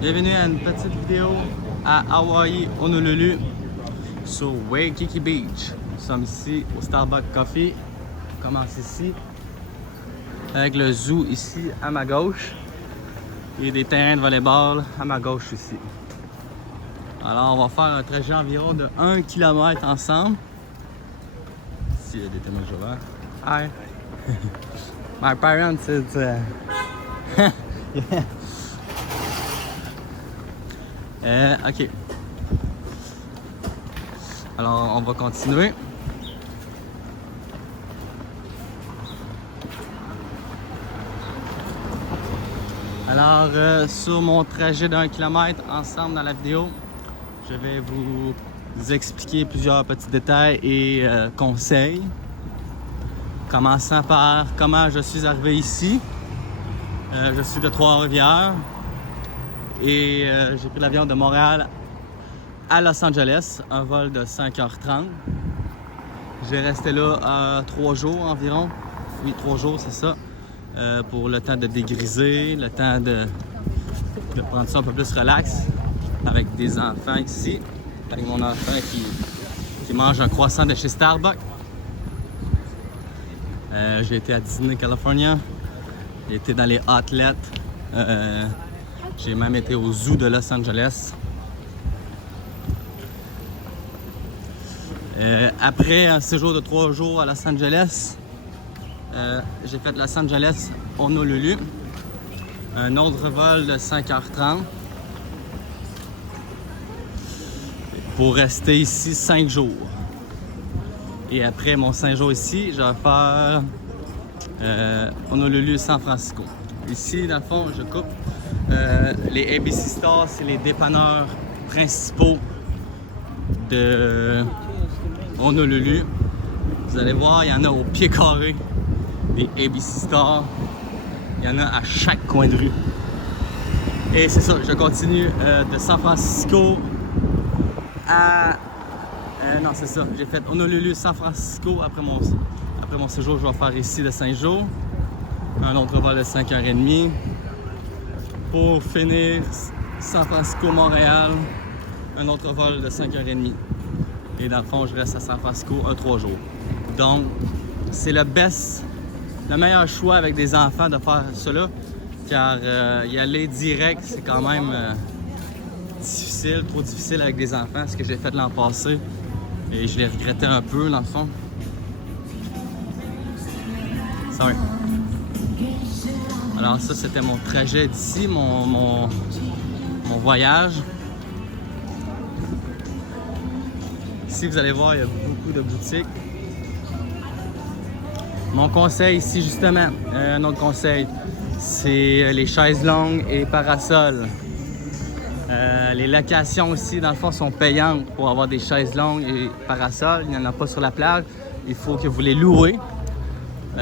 Bienvenue à une petite vidéo à Hawaii, Honolulu, sur Waikiki Beach. Nous sommes ici au Starbucks Coffee. On commence ici, avec le zoo ici à ma gauche et des terrains de volleyball à ma gauche aussi. Alors on va faire un trajet environ de 1 km ensemble. Ici il y a des témoins joueurs. Hi. My parents is yeah. Ok. Alors on va continuer. Alors sur mon trajet d'1 km ensemble dans la vidéo, je vais vous expliquer plusieurs petits détails et conseils. Commençant par comment je suis arrivé ici. Je suis de Trois-Rivières et j'ai pris l'avion de Montréal à Los Angeles, un vol de 5h30. J'ai resté là 3 jours environ. Oui, 3 jours, c'est ça. Pour le temps de dégriser, le temps de prendre ça un peu plus relax avec des enfants ici. Avec mon enfant qui mange un croissant de chez Starbucks. J'ai été à Disney, California. J'ai été dans les outlets. J'ai même été au zoo de Los Angeles. Après un séjour de 3 jours à Los Angeles, j'ai fait Los Angeles, Honolulu. Un autre vol de 5h30. Pour rester ici 5 jours. Et après mon 5 jours ici, je vais faire Honolulu, San Francisco. Ici, dans le fond, je coupe. Les ABC Stores, c'est les dépanneurs principaux de Honolulu. Vous allez voir, il y en a au pied carré des ABC Stores. Il y en a à chaque coin de rue. Et c'est ça, je continue de San Francisco à... non, c'est ça. J'ai fait Honolulu, San Francisco. Après mon séjour, je vais faire ici de 5 jours. Un autre vol de 5h30. Pour finir, San Francisco, Montréal. Un autre vol de 5h30. Et dans le fond, je reste à San Francisco 3 jours. Donc, c'est le meilleur choix avec des enfants de faire cela. Car y aller direct, c'est quand même difficile, trop difficile avec des enfants. Ce que j'ai fait l'an passé. Et je l'ai regretté un peu, dans le fond. Sorry. Alors ça, c'était mon trajet d'ici, mon voyage. Ici, vous allez voir, il y a beaucoup de boutiques. Mon conseil ici, justement, un autre conseil, c'est les chaises longues et parasols. Les locations aussi, dans le fond, sont payantes pour avoir des chaises longues et parasols. Il n'y en a pas sur la plage. Il faut que vous les louez.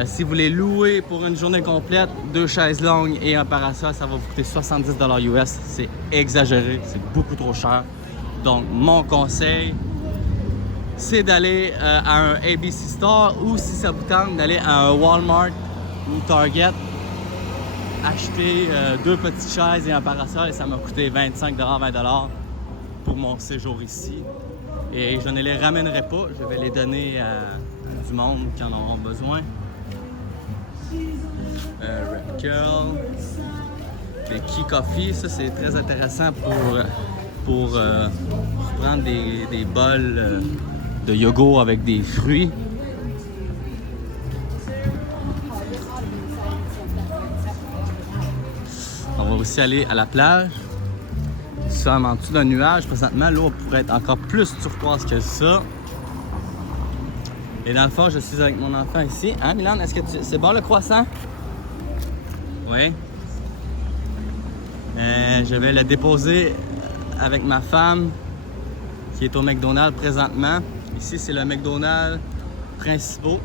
Si vous les louez pour une journée complète, 2 chaises longues et un parasol, ça va vous coûter 70$ US. C'est exagéré, c'est beaucoup trop cher. Donc, mon conseil, c'est d'aller à un ABC Store ou, si ça vous tente, d'aller à un Walmart ou Target. Acheter 2 petites chaises et un parasol et ça m'a coûté 25$, 20$ pour mon séjour ici. Et je ne les ramènerai pas, je vais les donner à du monde qui en auront besoin. Red Curl, les Key Coffee, ça c'est très intéressant pour prendre des bols de yogourt avec des fruits. On va aussi aller à la plage. Nous sommes en dessous d'un nuage. Présentement, l'eau pourrait être encore plus turquoise que ça. Et dans le fond, je suis avec mon enfant ici. Hein, Milan, est-ce que c'est bon le croissant? Oui. Je vais le déposer avec ma femme qui est au McDonald's présentement. Ici, c'est le McDonald's principal.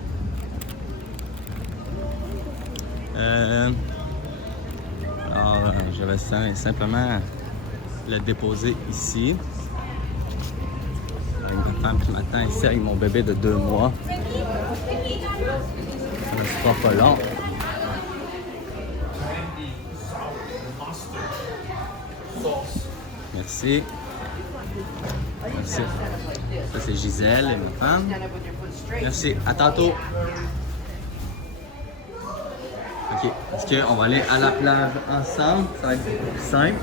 Alors, je vais simplement le déposer ici. Avec ma femme qui m'attend ici avec mon bébé de 2 mois. Ça ne sera pas long. sauce Merci. Merci. Ça, c'est Gisèle, et ma femme. Merci. À tantôt. Ok. Est-ce qu'on va aller à la plage ensemble? Ça va être plus simple.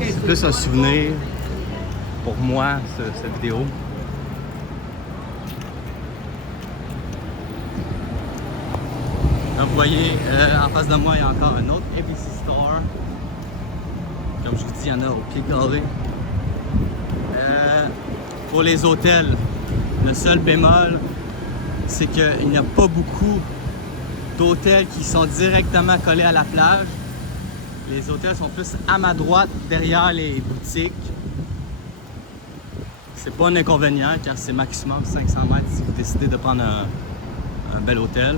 C'est plus un souvenir pour moi, cette vidéo. Donc, vous voyez, en face de moi, il y a encore un autre ABC Store. Comme je vous dis, il y en a au pied carré. Pour les hôtels, le seul bémol, c'est qu'il n'y a pas beaucoup d'hôtels qui sont directement collés à la plage. Les hôtels sont plus à ma droite, derrière les boutiques. C'est pas un inconvénient car c'est maximum 500 mètres si vous décidez de prendre un bel hôtel.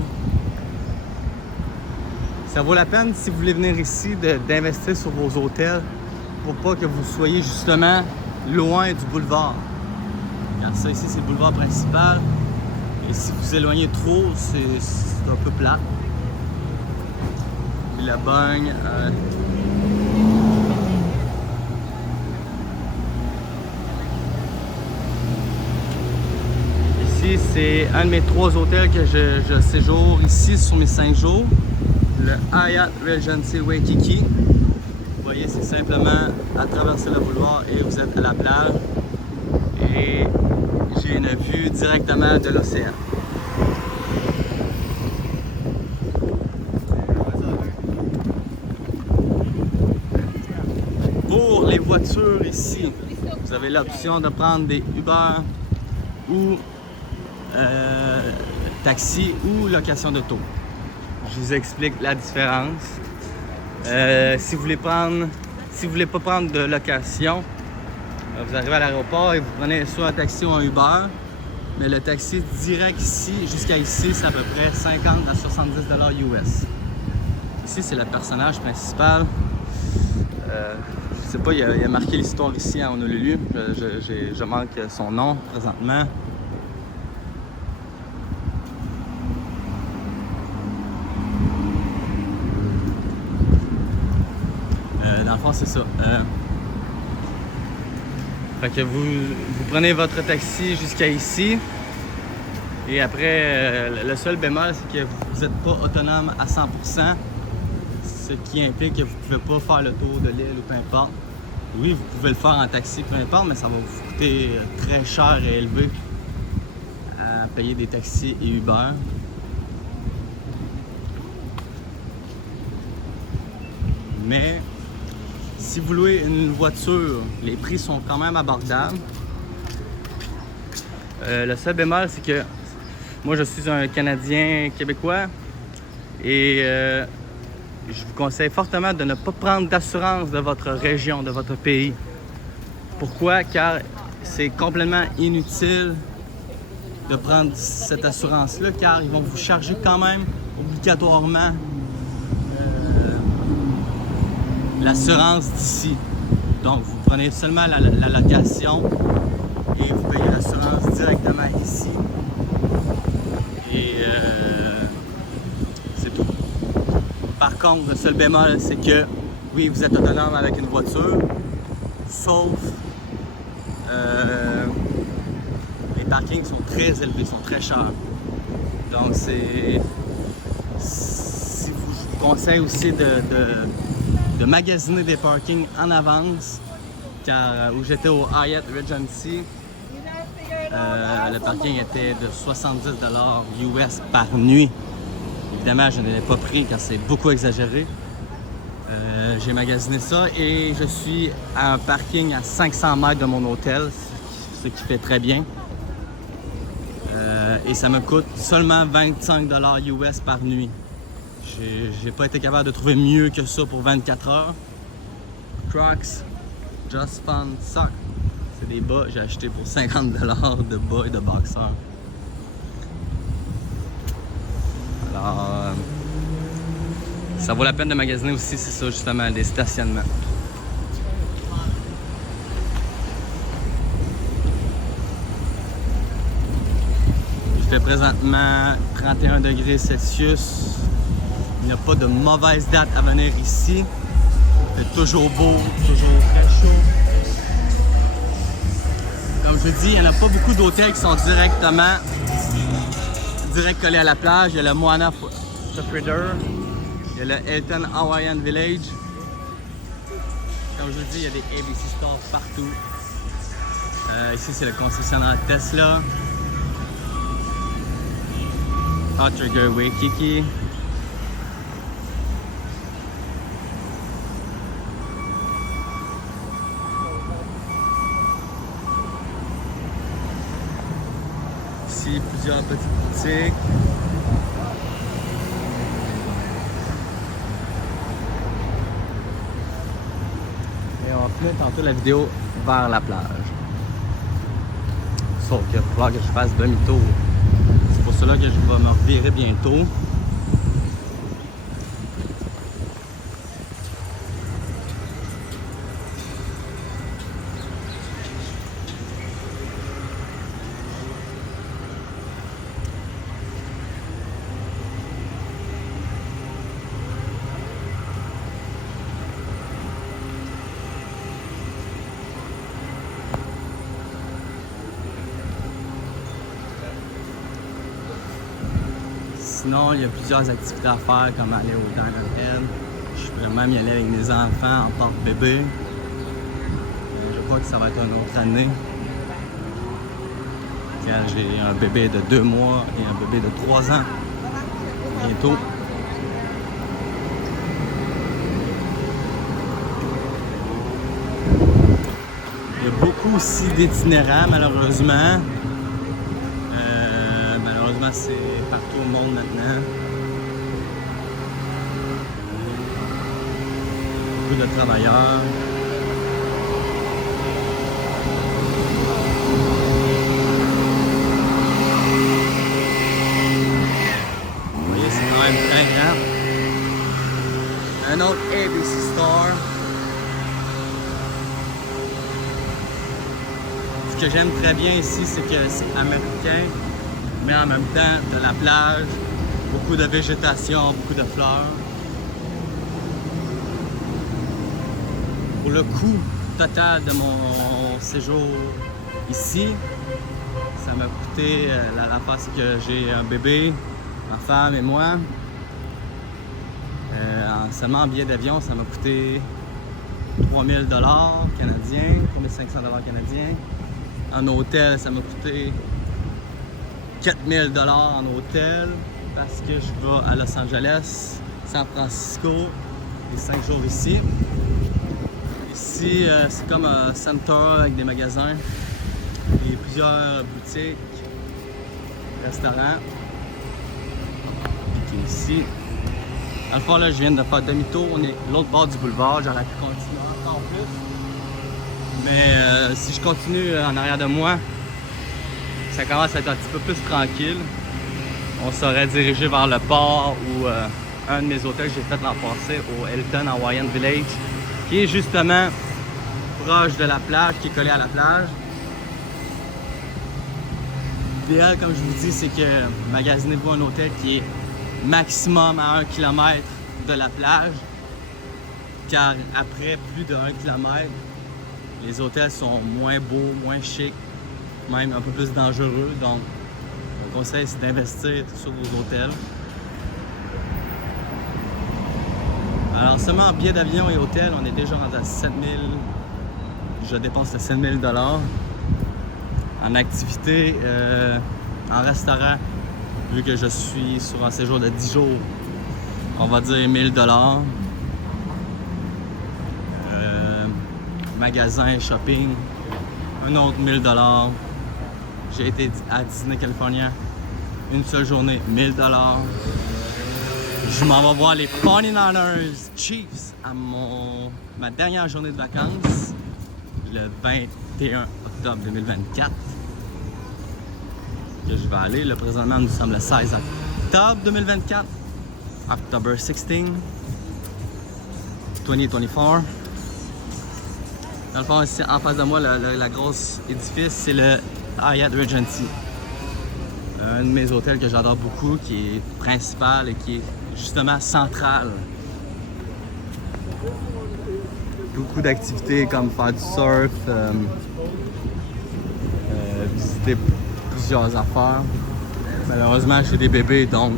Ça vaut la peine si vous voulez venir ici d'investir sur vos hôtels pour pas que vous soyez justement loin du boulevard. Car ça ici c'est le boulevard principal et si vous vous éloignez trop c'est un peu plat. Puis la bagne. Ici c'est un de mes 3 hôtels que je séjourne ici sur mes 5 jours. Le Hyatt Regency Waikiki. Vous voyez, c'est simplement à traverser le boulevard et vous êtes à la plage. Et j'ai une vue directement de l'océan. Pour les voitures ici, vous avez l'option de prendre des Uber ou taxi ou location d'auto. Je vous explique la différence. Si vous voulez pas prendre de location, vous arrivez à l'aéroport et vous prenez soit un taxi ou un Uber. Mais le taxi direct ici, jusqu'à ici, c'est à peu près 50 à 70 $ US. Ici, c'est le personnage principal. Je sais pas, il y a marqué l'histoire ici à Honolulu. Je manque son nom présentement. Dans le fond, c'est ça. Fait que vous prenez votre taxi jusqu'à ici. Et après, le seul bémol, c'est que vous n'êtes pas autonome à 100%. Ce qui implique que vous ne pouvez pas faire le tour de l'île ou peu importe. Oui, vous pouvez le faire en taxi, peu importe, mais ça va vous coûter très cher et élevé à payer des taxis et Uber. Mais si vous louez une voiture, les prix sont quand même abordables. Le seul bémol, c'est que moi, je suis un Canadien québécois et je vous conseille fortement de ne pas prendre d'assurance de votre région, de votre pays. Pourquoi? Car c'est complètement inutile de prendre cette assurance-là, car ils vont vous charger quand même obligatoirement l'assurance d'ici. Donc, vous prenez seulement la location et vous payez l'assurance directement ici. Et c'est tout. Par contre, le seul bémol, c'est que oui, vous êtes autonome avec une voiture, sauf les parkings sont très élevés, sont très chers. Donc, je vous conseille aussi de magasiner des parkings en avance, car où j'étais au Hyatt Regency, le parking était de 70 $ US par nuit. Évidemment, je ne l'ai pas pris car c'est beaucoup exagéré. J'ai magasiné ça et je suis à un parking à 500 mètres de mon hôtel, ce qui fait très bien. Et ça me coûte seulement 25 $ US par nuit. J'ai pas été capable de trouver mieux que ça pour 24 heures. Crocs Just Fun Sock. C'est des bas, j'ai acheté pour 50 $ de bas et de boxers. Alors, ça vaut la peine de magasiner aussi, c'est ça justement, des stationnements. fait présentement 31 degrés Celsius. Il n'y a pas de mauvaise date à venir ici. Il fait toujours beau, toujours très chaud. Comme je vous dis, il n'y en a pas beaucoup d'hôtels qui sont direct collés à la plage. Il y a le Moana Freeder, il y a le Hilton Hawaiian Village. Comme je vous dis, il y a des ABC stores partout. Ici, c'est le concessionnaire Tesla. Outrigger Waikiki. Ici, plusieurs petites boutiques. Et on va finir tantôt la vidéo vers la plage. Sauf qu'il va falloir que je fasse demi-tour. C'est pour cela que je vais me revirer bientôt. Sinon, il y a plusieurs activités à faire, comme aller au Diamond Head. Je pourrais même y aller avec mes enfants en porte-bébé. Je crois que ça va être une autre année. Car j'ai un bébé de 2 mois et un bébé de 3 ans. Bientôt. Il y a beaucoup aussi d'itinérants, malheureusement. Malheureusement, c'est partout au monde maintenant. Beaucoup de travailleurs. Vous voyez, c'est quand même très grand. Un autre ABC Store. Ce que j'aime très bien ici, c'est que c'est américain, mais en même temps de la plage, beaucoup de végétation, beaucoup de fleurs. Pour le coût total de mon séjour ici, ça m'a coûté, la rafale, c'est que j'ai un bébé, ma femme et moi. Seulement en billet d'avion, ça m'a coûté 3000 $ canadiens, 3500 $ canadiens. En hôtel, ça m'a coûté 4000 $ en hôtel parce que je vais à Los Angeles, San Francisco et 5 jours ici. Ici, c'est comme un center avec des magasins et plusieurs boutiques, restaurants. Puis ici, dans le fond, là, je viens de faire demi-tour. On est de l'autre bord du boulevard. J'aurais pu continuer encore plus. Mais si je continue en arrière de moi, ça commence à être un petit peu plus tranquille. On serait dirigé vers le port ou un de mes hôtels que j'ai fait l'an passé au Hilton Hawaiian Village, qui est justement proche de la plage, qui est collé à la plage. L'idéal, comme je vous dis, c'est que magasinez-vous un hôtel qui est maximum à 1 km de la plage, car après plus de 1 km, les hôtels sont moins beaux, moins chics, même un peu plus dangereux. Donc, mon conseil, c'est d'investir sur vos hôtels. Alors, seulement en billets d'avion et hôtel, on est déjà rendu à 7000. Je dépense 7000 $. En activité, en restaurant, vu que je suis sur un séjour de 10 jours, on va dire 1000 $. Magasin, shopping, un autre 1000 $. J'ai été à Disney California une seule journée, 1000 $. Je m'en vais voir les 49ers Chiefs à ma dernière journée de vacances, le 21 octobre 2024. Que je vais aller. Là, présentement, nous sommes le 16 octobre 2024. October 16, 2024. Dans le fond, ici, en face de moi, la grosse édifice, c'est le Hyatt Regency. un de mes hôtels que j'adore beaucoup, qui est principal et qui est justement central. Beaucoup d'activités comme faire du surf, visiter plusieurs affaires. Malheureusement, j'ai des bébés, donc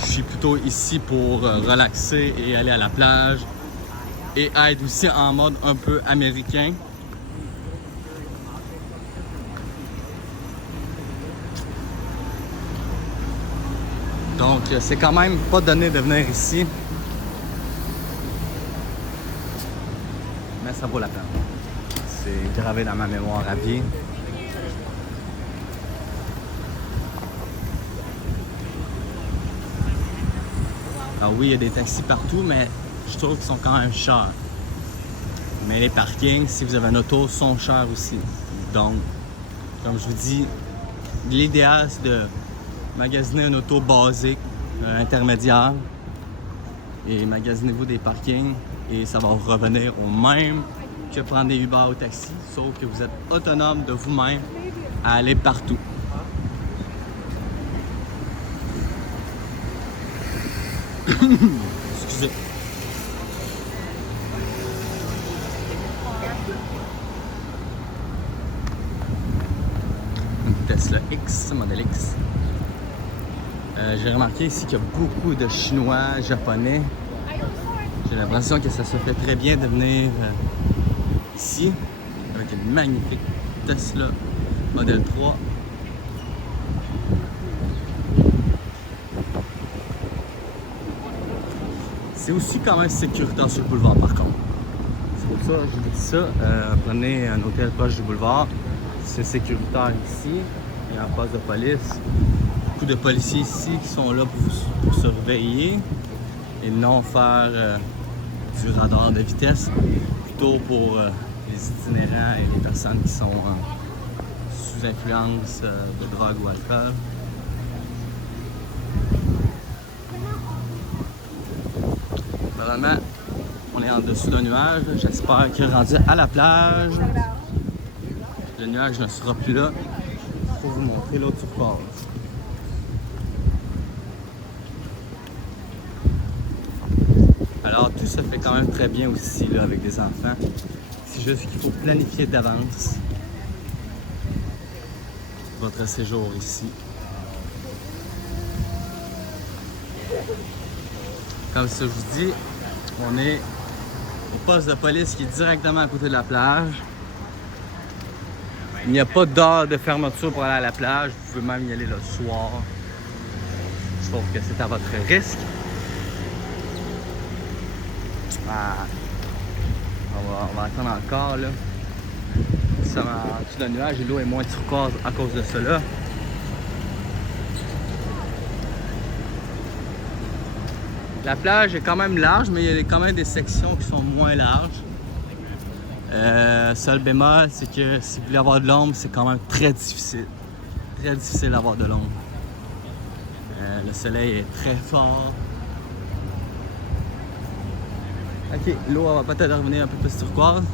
je suis plutôt ici pour relaxer et aller à la plage et être aussi en mode un peu américain. Donc, c'est quand même pas donné de venir ici, mais ça vaut la peine. C'est gravé dans ma mémoire à vie. Alors oui, il y a des taxis partout, mais je trouve qu'ils sont quand même chers. Mais les parkings, si vous avez un auto, sont chers aussi. Donc, comme je vous dis, l'idéal, c'est de magasiner un auto basique, intermédiaire, et magasinez-vous des parkings, et ça va revenir au même que prendre des Uber ou taxi, sauf que vous êtes autonome de vous-même à aller partout. Excusez. Une Tesla X, modèle X. J'ai remarqué ici qu'il y a beaucoup de Chinois, Japonais. J'ai l'impression que ça se fait très bien de venir ici avec une magnifique Tesla modèle 3. C'est aussi quand même sécuritaire sur le boulevard par contre. C'est pour ça que je vous dis ça. Prenez un hôtel proche du boulevard. C'est sécuritaire ici. Il y a un poste de police. Beaucoup de policiers ici qui sont là pour surveiller et non faire du radar de vitesse. Plutôt pour les itinérants et les personnes qui sont sous influence de drogue ou alcool. Normalement, on est en dessous d'un nuage. J'espère qu'il est rendu à la plage. Le nuage ne sera plus là pour vous montrer l'autre turquoise. Alors tout se fait quand même très bien aussi là, avec des enfants. C'est juste qu'il faut planifier d'avance votre séjour ici. Comme ça je vous dis, on est au poste de police qui est directement à côté de la plage. Il n'y a pas d'heure de fermeture pour aller à la plage. Vous pouvez même y aller le soir. Je trouve que c'est à votre risque. Ah. On va attendre encore là. Nous sommes en dessous d'un nuage et l'eau est moins turquoise à cause de cela. La plage est quand même large, mais il y a quand même des sections qui sont moins larges. Seul bémol, c'est que si vous voulez avoir de l'ombre, c'est quand même très difficile. Très difficile d'avoir de l'ombre. Le soleil est très fort. Ok, l'eau va peut-être revenir un peu plus turquoise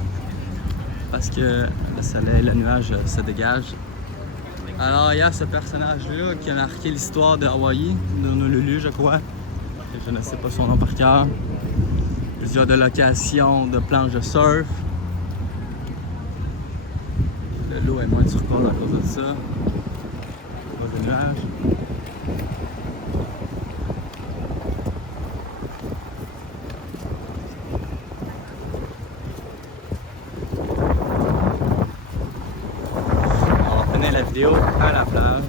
parce que le soleil, le nuage se dégage. Alors il y a ce personnage-là qui a marqué l'histoire de Hawaï, de Honolulu, je crois. Je ne sais pas son nom par cœur. Plusieurs de locations de planches de surf. L'eau est moins turquoise à cause de ça. À cause des nuages. On va finir la vidéo à la plage.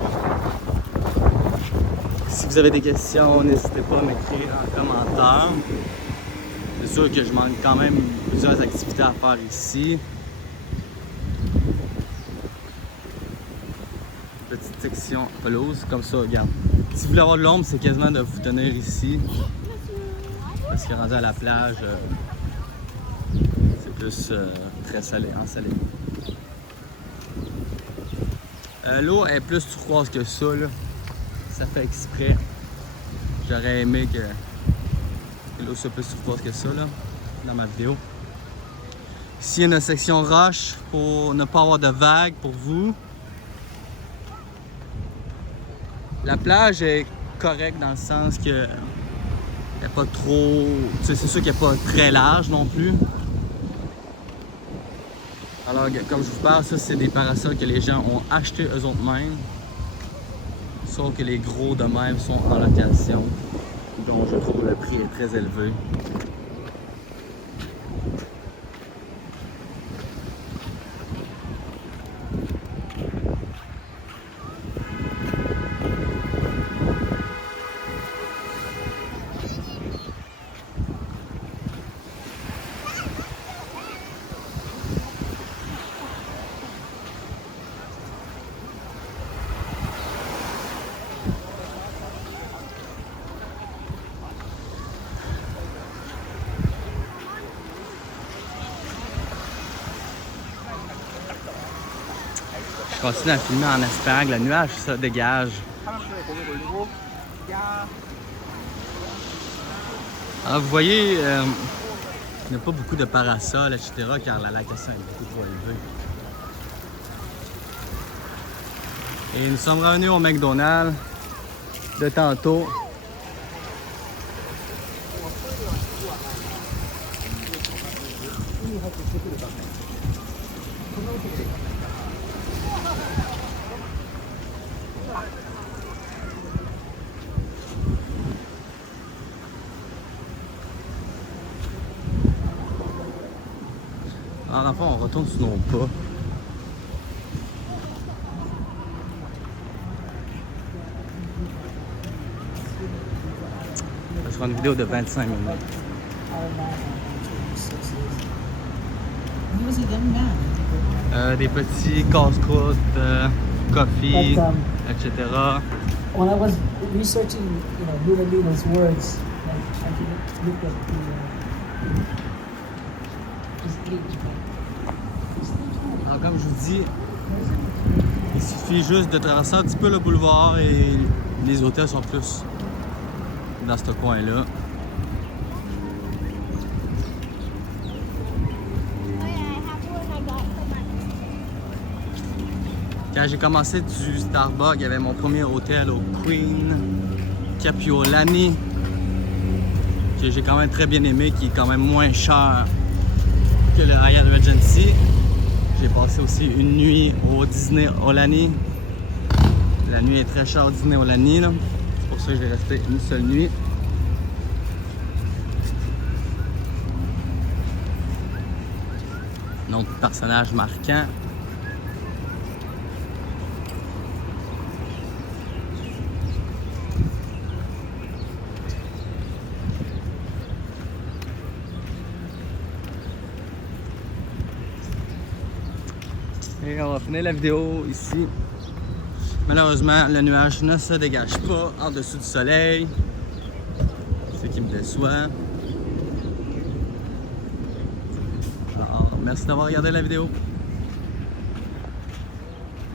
Si vous avez des questions, n'hésitez pas à m'écrire en commentaire. C'est sûr que je manque quand même plusieurs activités à faire ici. Petite section pelouse, comme ça, regarde. Si vous voulez avoir de l'ombre, c'est quasiment de vous tenir ici. Parce que rendu à la plage, c'est plus très salé, ensoleillé. L'eau est plus turquoise que ça, là. Ça fait exprès. J'aurais aimé que l'eau soit plus turquoise que ça, là, dans ma vidéo. Ici, il y a une section roche pour ne pas avoir de vagues pour vous. La plage est correcte dans le sens que il n'y a pas trop... Tu sais, c'est sûr qu'il n'y a pas très large non plus. Alors, comme je vous parle, ça, c'est des parasols que les gens ont achetés eux-mêmes. Sauf que les gros de même sont en location. Donc, je trouve le prix est très élevé. Je continue à filmer en espérant que le nuage se dégage. Alors, vous voyez, il n'y a pas beaucoup de parasols, etc., car la location est beaucoup trop élevée. Et nous sommes revenus au McDonald's de tantôt. Alors, enfin, on retourne sur nos pas. Ça sera une vidéo de 25 minutes. Des petits casse-croûtes, coffee, etc. When I was researching, Lula's words, like I could look at his age. Alors, comme je vous dis, il suffit juste de traverser un petit peu le boulevard et les hôtels sont plus dans ce coin-là. Quand j'ai commencé du Starbucks, il y avait mon premier hôtel au Queen Kapiolani, que j'ai quand même très bien aimé, qui est quand même moins cher que le Hyatt Regency. J'ai passé aussi une nuit au Disney Aulani. La nuit est très chère au Disney Aulani, là. C'est pour ça que j'ai resté une seule nuit. Un autre personnage marquant. Et on va finir la vidéo ici. Malheureusement, le nuage ne se dégage pas en dessous du soleil. C'est ce qui me déçoit. Alors, merci d'avoir regardé la vidéo.